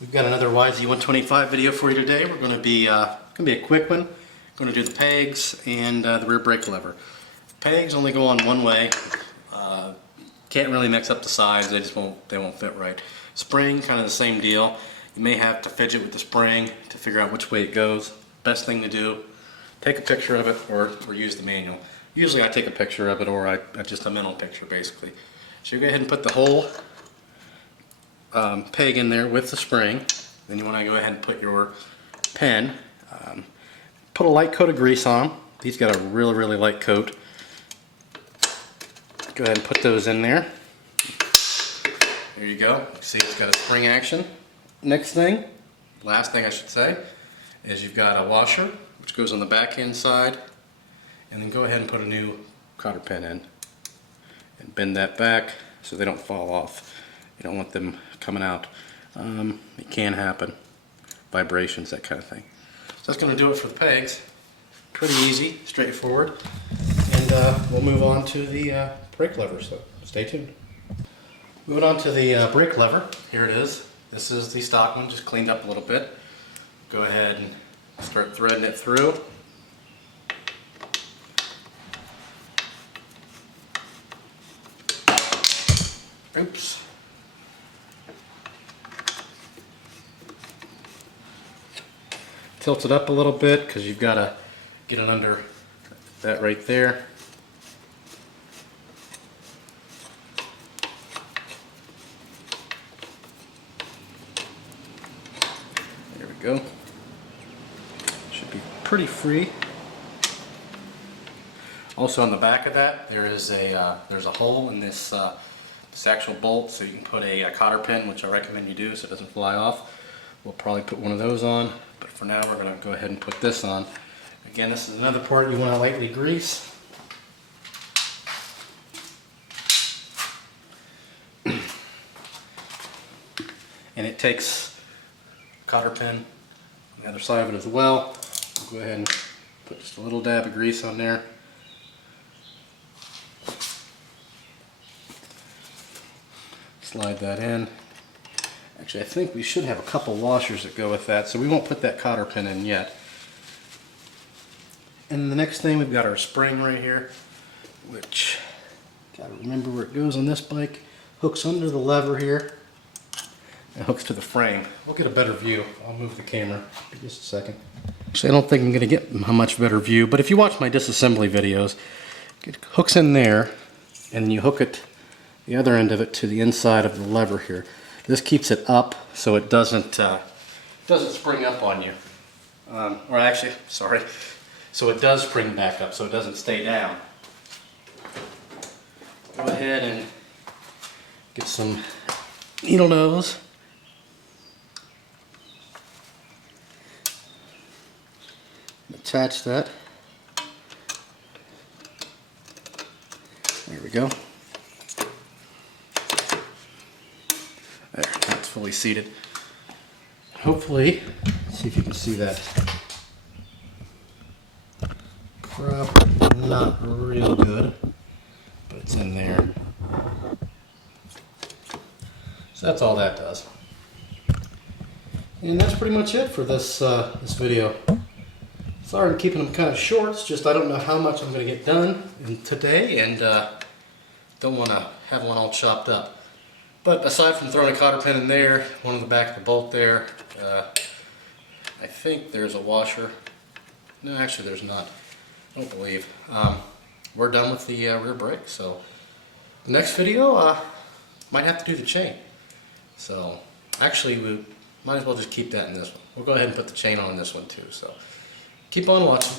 We've got another YZ125 video for you today. We're going to be a quick one. Going to do the pegs and the rear brake lever. Pegs only go on one way. Can't really mix up the sides. They won't fit right. Spring, kind of the same deal. You may have to fidget with the spring to figure out which way it goes. Best thing to do, take a picture of it or use the manual. Usually I take a picture of it, or I just a mental picture basically. So you go ahead and put the whole peg in there with the spring. Then you want to go ahead and put your pen. Put a light coat of grease on. These got a really light coat. Go ahead and put those in there. There you go. You see it's got a spring action. Next thing, last thing I should say, is you've got a washer which goes on the back end side, and then go ahead and put a new cotter pin in and bend that back so they don't fall off. You don't want them coming out. It can happen. Vibrations, that kind of thing. So that's going to do it for the pegs. Pretty easy, straightforward. And we'll move on to the brake lever, so stay tuned. Moving on to the brake lever. Here it is. This is the stock one, just cleaned up a little bit. Go ahead and start threading it through. Oops. Tilt it up a little bit because you've got to get it under that right there. There we go. Should be pretty free. Also on the back of that, there's a hole in this actual bolt, so you can put a cotter pin, which I recommend you do so it doesn't fly off. We'll probably put one of those on, but for now we're going to go ahead and put this on. Again, this is another part you want to lightly grease. And it takes a cotter pin on the other side of it as well. Go ahead and put just a little dab of grease on there. Slide that in. Actually, I think we should have a couple washers that go with that, so we won't put that cotter pin in yet. And the next thing, we've got our spring right here, which, gotta remember where it goes on this bike. Hooks under the lever here, and hooks to the frame. We'll get a better view. I'll move the camera for just a second. Actually, I don't think I'm gonna get a much better view, but if you watch my disassembly videos, it hooks in there, and you hook it, the other end of it, to the inside of the lever here. This keeps it up so it doesn't spring up on you. Or actually, sorry, so it does spring back up, so it doesn't stay down. Go ahead and get some needle nose. Attach that. There we go. There, that's fully seated. Hopefully, let's see if you can see that. Probably not real good, but it's in there. So that's all that does. And that's pretty much it for this this video. Sorry I'm keeping them kind of short. It's just I don't know how much I'm going to get done today, and don't want to have one all chopped up. But aside from throwing a cotter pin in there, one in the back of the bolt there, I think there's a washer. No, actually there's not. I don't believe. We're done with the rear brake, so the next video might have to do the chain. So actually we might as well just keep that in this one. We'll go ahead and put the chain on this one too. So keep on watching.